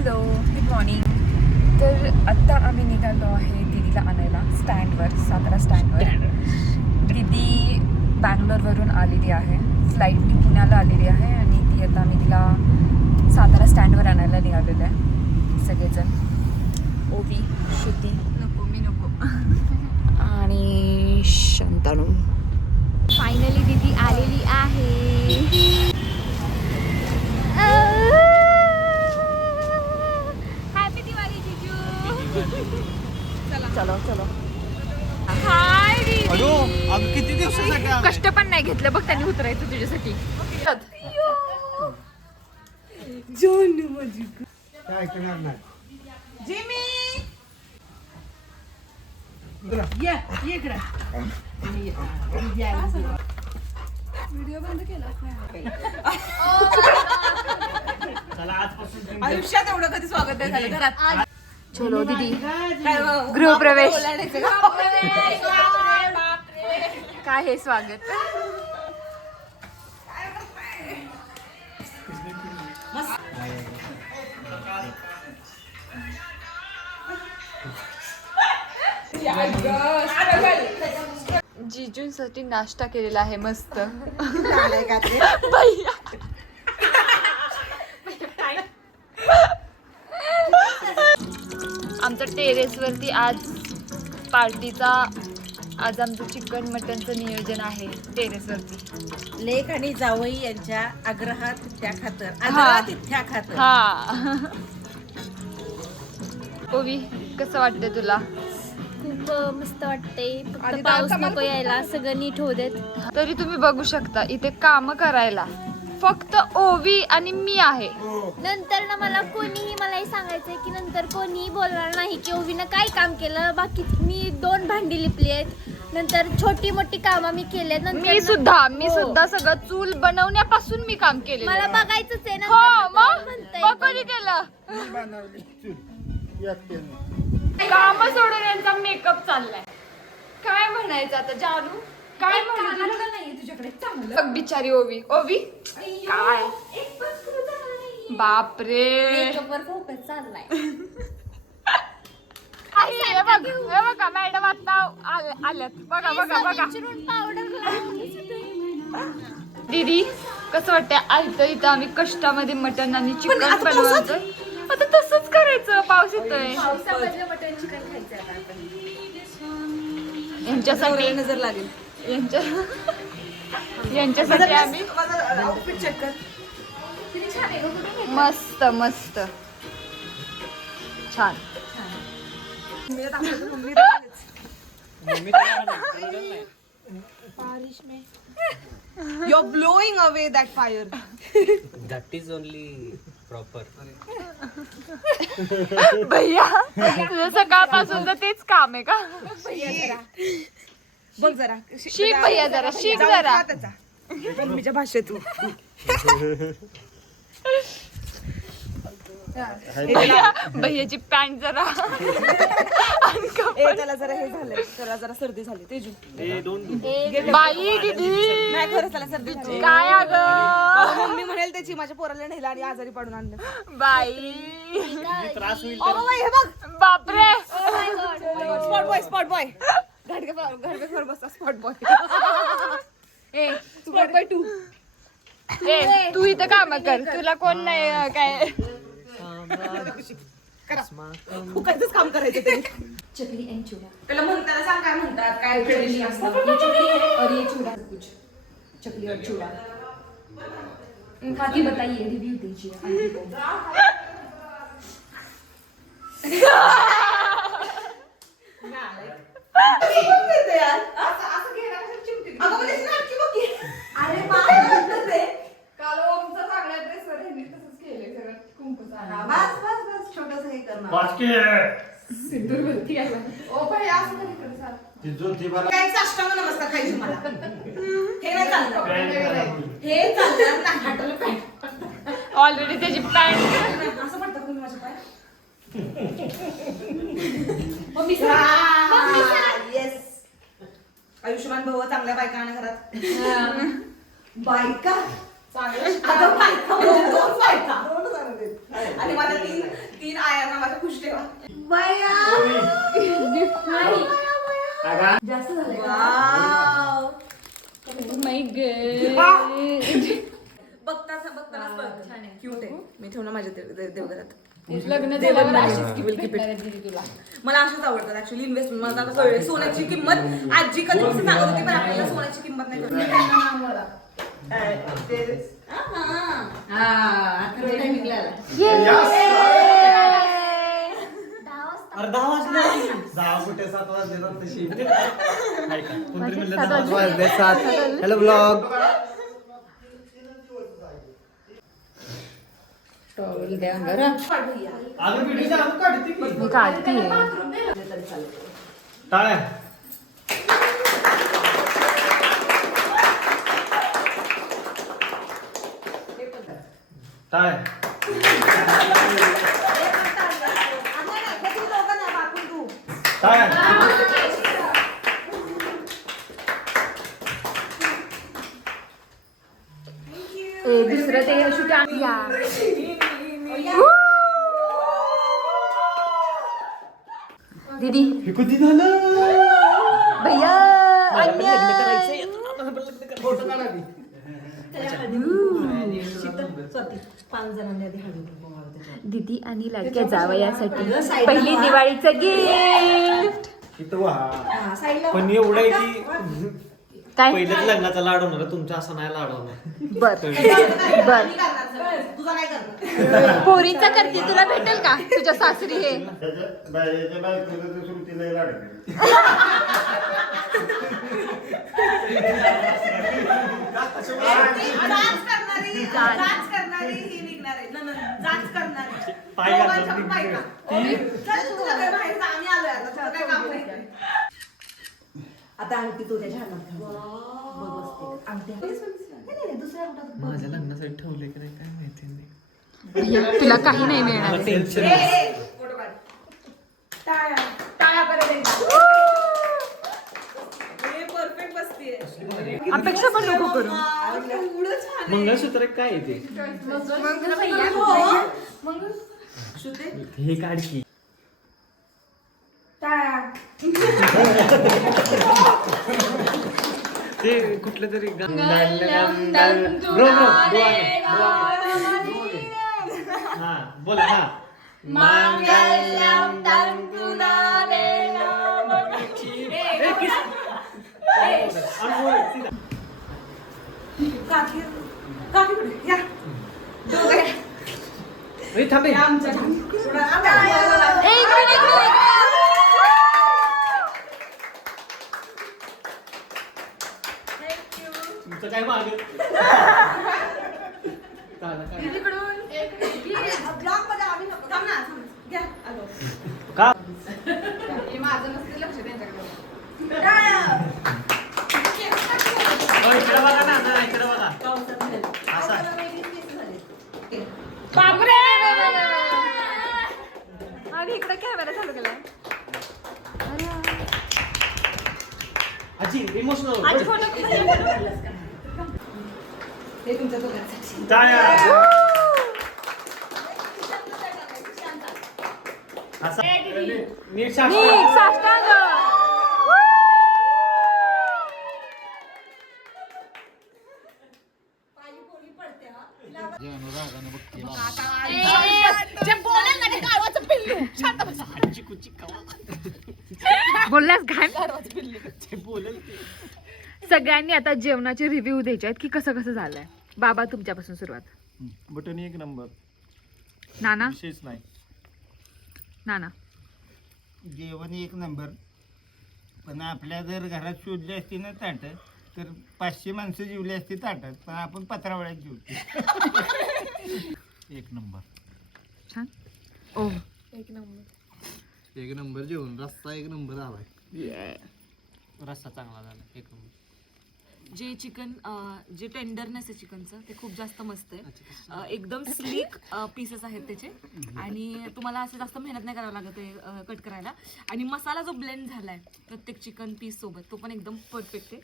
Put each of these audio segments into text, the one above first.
Hello, good morning. तर आत्ता आम्ही निघालो आहे दीदीला आणायला स्टँडवर, सातारा स्टँडवर. दीदी बँगलोरवरून आलेली आहे, फ्लाईटनी पुण्याला आलेली आहे आणि ती आता आम्ही तिला सातारा स्टँडवर आणायला निघालेलो आहे सगळेजण. ओवी, श्रुती, नको मी नको. आणि शंतनू. फायनली दीदी आलेली आहे. हॅपी दिवाळी जीजू. चलो चलो. हाय दीदी. किती दिवसासाठी कष्ट पण नाही घेतलं बघ त्यांनी उतरायचं तुझ्यासाठी. काय करणार नाही. व्हिडिओ बंद केला. चला आजपासून आयुष्यात एवढं कधी स्वागत नाही झालं घरात. चलो दीदी, गृहप्रवेश. काय हे स्वागत. जीजूंसाठी नाश्ता केलेला आहे मस्त. भैया. आमच्या टेरेसवरती आज पार्टीचा, आज आमचं चिकन मटनचं नियोजन आहे टेरेसवरती. लेक आणि जावई यांच्या आग्रहात त्या खातर आग्रहात त्या खातर. हा. ओवी, कसं वाटतंय तुला? खूप मस्त वाटते. फक्त पाऊस नको यायला, सगळं नीट होऊ देत. तरी तुम्ही बघू शकता इथे काम करायला फक्त ओवी आणि मी आहे. नंतर ना मला कोणीही मलाही सांगायचंय की नंतर कोणीही बोलणार नाही की ओवीनं काय काम केलं. बाकी मी 2 भांडी लिपली आहेत, नंतर छोटी मोठी कामं मी केली आहेत. मी सुद्धा सगळं चूल बनवण्यापासून मी काम केले. मला बघायचंच आहे हो ना. मग कोणी केलं काम सोडून यांचा मेकअप चाललाय. काय म्हणायचं आता जानू, काय नाही तुझ्याकडे चांगलं. बघ बिचारी ओवी. ओवी काय बापरे. मेकअपवर फोकस चाललाय. हे बघा मॅडम आता आल्यात. बघा बघा बघा. दीदी कसं वाटतंय? आयतं इथं आम्ही कष्टामध्ये मटण आणि चिकन बनवतोय. आता तसंच करायचं. पाऊस येतोय. मटन चिकन खायचं आता आपण. यांच्यासाठी नजर लागेल. यांच्यासाठी आम्ही आउटफिट चेक कर. किती छान आहे गं, कुठे घेतलं? मस्त मस्त छान. You're blowing away that fire. That is only proper. भैया तुझं सकाळपासून तेच काम आहे का? बघ जरा. शिक भैया जरा, शिक जरा. मम्मीच्या भाषेतून. भैयाची पॅन्ट जरा त्याला जरा हे झालंय, त्याला जरा सर्दी झाली. तेजू बाई दीदी नाही, खरंच त्याला सर्दी झाली. काय अगं मम्मी म्हणेल त्याची माझ्या पोराला नेलं आणि आजारी पाडून आणलं. बाई. त्रास होईल. ओ बाई, हे बघ. बापरे. स्पॉट बॉय घडके बसता स्पॉट बॉय. ए स्पॉट बॉय तू. ए तू इथं काम कर, तुला कोण नाही काय. फुकायचंच काम करायचं ते. चकली एंड चूड़ा. त्याला म्हणताना सांग काय म्हणतात, काय ट्रेडिशन असतं. ये चकली है और ये चूड़ा कुछ. चकली और चूड़ा खा के बताइए, रिव्यू दीजिए आंटी को. अरे बाय, काल ओमचा चांगला ड्रेसवर ह्यांनी तसंच केलंय सगळं कुंकूचं. बस छोटस हे करणार. सिंदूर भरती आला. ओ भैया असं नाही करत सारं. काय साष्टांग नमस्कार खायची मला. हे नाही चालणार. हे चालणार नाही. हटल पॅन्ट ऑलरेडी त्याची पॅन्ट. असं पडतं तुम्ही माझ्या पाय. Mummy yes. आयुष्यमान भाऊ चांगल्या बायका आणा घरात. बायका आता बायका म्हणजे दोन बायका. आणि माझ्या तीन आयांना माझ्या खुश ठेवा. जास्त झालंय का? बघताच कळतं. छान आहे, क्यूट आहे. मी ठेवणार माझ्या देवघरात. लग्न झाल्यावर अशीच will keep it. मला अशीच आवडतात ऍक्च्युअली इन्व्हेस्टमेंट. मला आता कळलं सोन्याची किंमत. आजी कधी कसं सांगत होती पण आपल्याला सोन्याची किंमत नाही कळत. अरे 10 वाजले. 10 कुठे 7 वाजले ना तशी. हाय का? कोणतरी म्हणलं 7 वाजले 7. Hello blog. अगं व्हिडिओ अजून काढते की. मी काढते टाळ्या. टाळ्या. टाळ्या. दुसरं ते शूट या दीदी हे कधी झालं? भैया मला पण लग्न करायचंय. मला पण लग्न करायचंय. फोटो काढा आधी. 5 जणांनी आधी हळदी कुंकू वाहलं त्याच्यावर. दीदी आणि लाडक्या जावयासाठी पहिली दिवाळीचं गिफ्ट. इथं वा. हा, साईडला पण एवढं आहे की काय पहिल्याच लग्नाचा लाड होणार आहे, तुमचा असं नाही लाड होणार. बर बर मी करणार सगळं. तुझा नाही करणार. पोरींचा करते तुला भेटेल का तुझ्या सासरी हे जांच करणारी ही निघणार आहे. जांच करणारी पाय घालतात दोघांच्या पण पाय का? चल तू सगळं बाहेर जा. आम्ही आलोय आता. तुझं काय काम नाही. आता अंगठी तू त्याच्या हातात घाल. बघ बसते. अंगठी नाही, दुसऱ्या हातात. माझ्या लग्नासाठी ठेवले की नाही काय माहिती नाही. भैया, तुला काही नाही मिळणार आहे. टेन्शन फोटो काढ. टाळ्या. टाळ्या परत. हे परफेक्ट बसतीये. अपेक्षा पण नको करू. एवढं छान आहे. मंगळसूत्र काय आहे ते? श्रुते, हे काढ की. टाळ्या. ते कुठलं तरी हा बोला हा. मांगल्यम काकी काकी कुठे? या. दोघं या. थांबे. आमच्या थोडं आता. एक मिनिट. तुमचं काय मागे ब्लॉग मध्ये आम्ही नको. थांब ना, थांब. घ्या, आलो. का टाळ्या. इकडे बघा ना आता इकडे बघा. असा. बापरे आणि इकडे कॅमेरा चालू केलाय. आजी इमोशनल. हे तुमच्या दोघांसाठी. टाळ्या. असा. नीट साष्टांग. साष्टांग. बोललास घाण. सगळ्यांनी आता जेवणाचे रिव्ह्यू द्यायचे आहेत की कसं कसं झालंय. बाबा तुमच्यापासून सुरुवात. Button 1 number. नाना विशेष नाही. नाना जेवण 1 नंबर. पण आपल्या जर घरात शोधली असती ना ताट तर 500 माणसं जेवली असती ताटात. पण आपण पत्रावळ्यात जेवतो. 1 नंबर. छान. ओ 1 नंबर जेवण. रस्ता 1 नंबर आलाय. रस्सा चांगला झाला एक नंबर. जे चिकन जे टेंडरनेस आहे चिकनचं ते खूप जास्त मस्त आहे. एकदम स्लीक पीसेस आहेत त्याचे आणि तुम्हाला असं जास्त मेहनत नाही करावं लागत ते कट करायला. आणि मसाला जो ब्लेंड झालाय प्रत्येक चिकन पीस सोबत तो पण एकदम परफेक्ट आहे.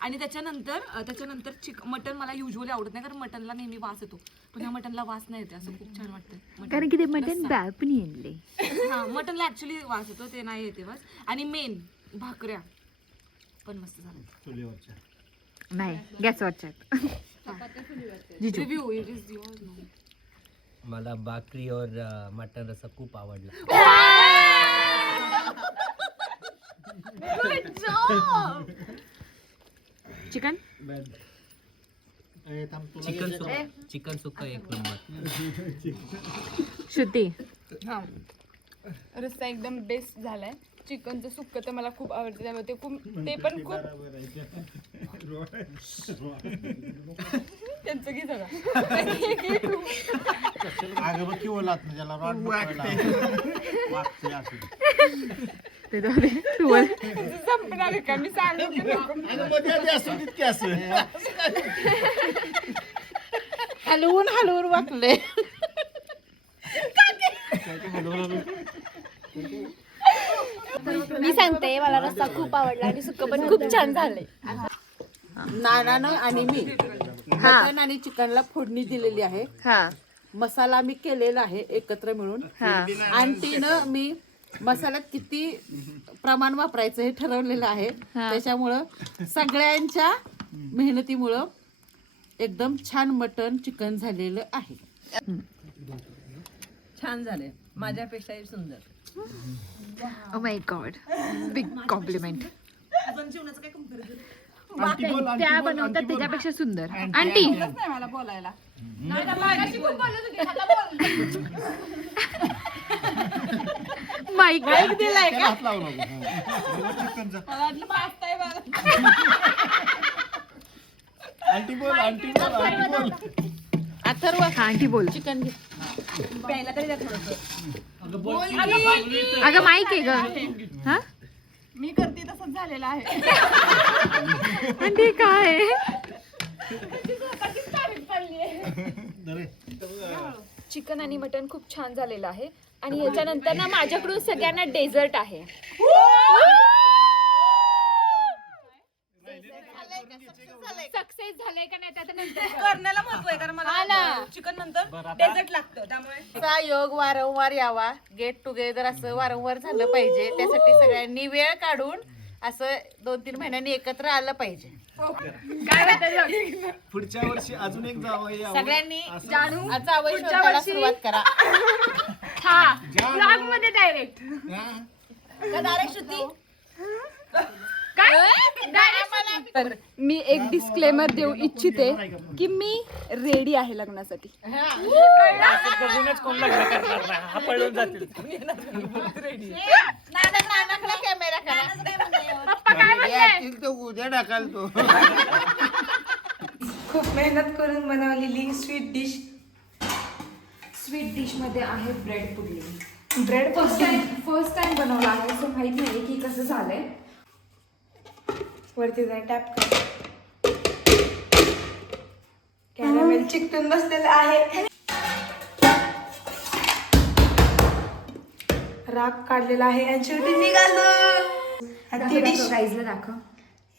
आणि त्याच्यानंतर मटन मला युजली आवडत नाही, कारण मटनला नेहमी वास येतो, पण ह्या मटनला वास नाही येते, असं खूप छान वाटतं. कारण की ते मटन बापनी आणले. हा, मटनला ऍक्च्युली वास येतो, ते नाही येते वास. आणि मेन भाकऱ्या पण मस्त झाल्या. नाही गॅसवरच्या. Review it is your. मला भाकरी और मटन रसा खूप आवडला. चिकन चिकन सुक्का एक नंबर. श्रुती. हा, रस्सा एकदम बेस्ट झालाय. चिकनचं सुक्क तर मला खूप आवडतं, त्यामुळे ते पण खूप त्यांचं की सगळं ते जाऊ दे. तू बोल. संपणार आहे का मी सांगू की नको? हलवून वाटले. मी सांगते मला रस्सा खूप आवडला आणि सुक्क पण खूप छान झालंय. नानानं आणि मी मटण आणि चिकनला फोडणी दिलेली आहे. हा मसाला मी केलेला आहे एकत्र मिळून. हा. आंटीनं मी मसाल्यात किती प्रमाण वापरायचं हे ठरवलेलं आहे. त्याच्यामुळं सगळ्यांच्या मेहनतीमुळं एकदम छान मटण चिकन झालेलं आहे. छान झाले, माझ्यापेक्षाही सुंदर. Oh my god, big compliment. त्या बनवतात त्याच्यापेक्षा सुंदर. आंटी नाही मला बोलायला. माईक दिलाय का? अथर्व हा आंटी बोल. चिकन घे. अगं माईक आहे ग. हा मी करते तसंच झालेलं आहे. आंटी काय चिकन आणि मटन खूप छान झालेलं आहे. आणि याच्यानंतर ना माझ्याकडून सगळ्यांना डेझर्ट आहे. सक्सेस झालंय का नाही त्याच्यानंतर करण्याला महत्व आहे, कारण मला चिकन नंतर डेझर्ट लागतं, त्यामुळे चा योग वारंवार यावा. गेट टुगेदर असं वारंवार झालं पाहिजे. त्यासाठी सगळ्यांनी वेळ काढून असं 2-3 महिन्यांनी एकत्र आलं पाहिजे. पुढच्या वर्षी अजून एक जावई यावं. सगळ्यांनी जावई शोधायला सुरुवात करा. ब्लॉग मध्ये डायरेक्ट मी एक डिस्क्लेमर देऊ इच्छिते की मी रेडी आहे लग्नासाठी. कॅमेरा करा. उद्या टाकाल तो. खूप मेहनत करून बनवलेली स्वीट डिश मध्ये आहे bread pudding. Bread first time बनवला आहे, सो माहित नाही की कसं झालंय. वरती जाय टॅप कर. कॅरमेल चिकटून बसलेलं आहे. राग काढलेला आहे आणि शेवटी निघालं. ती डिश राईजला दाखव.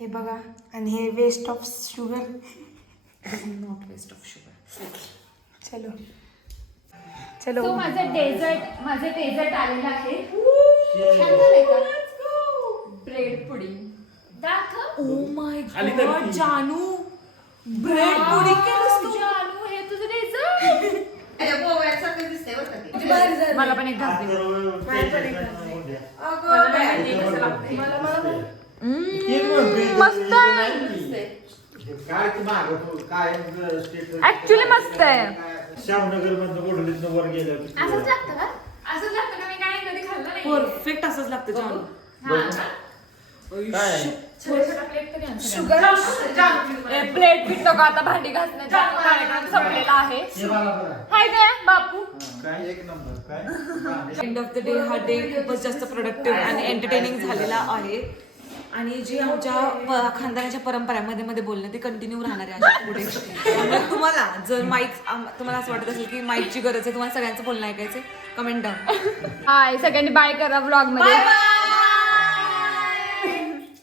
हे बघा, आणि हे waste of sugar. Not waste of sugar. चलो So, माझं डेझर्ट आलेलं आहे. छान झालंय का? Bread pudding. दाखव. ओ माय गॉड जानू, ब्रेड पुडिंग केलंस तू. जानू, हे तुझं डेझर्ट. मला पण एक घास दे. मस्त आहे. ऍक्च्युली मस्त आहे. श्यामनगर मधनं गोडलीतनं वर गेलं. असंच लागतं का? असंच लागतं का? मी काय कधी खाल्लं नाही. परफेक्ट असंच लागतं जानू. प्लेट पिटतो का आता? भांडी घासण्याचा कार्यक्रम संपलेला आहे. हाय काय बापू. एक नंबर काय एंड ऑफ द डे हा डे खूपच जास्त प्रोडक्टिव्ह आणि एंटरटेनिंग झालेला आहे. आणि जी आमच्या खानदानाच्या परंपरामध्ये मध्ये बोलणं ते कंटिन्यू राहणार आहे अशा पुढे. त्यामुळे तुम्हाला जर तुम्हाला असं वाटत असेल की माईकची गरज आहे, तुम्हाला सगळ्यांचं बोलणं ऐकायचं, कमेंट डाऊन. हाय, सगळ्यांनी बाय करा व्लॉग मध्ये.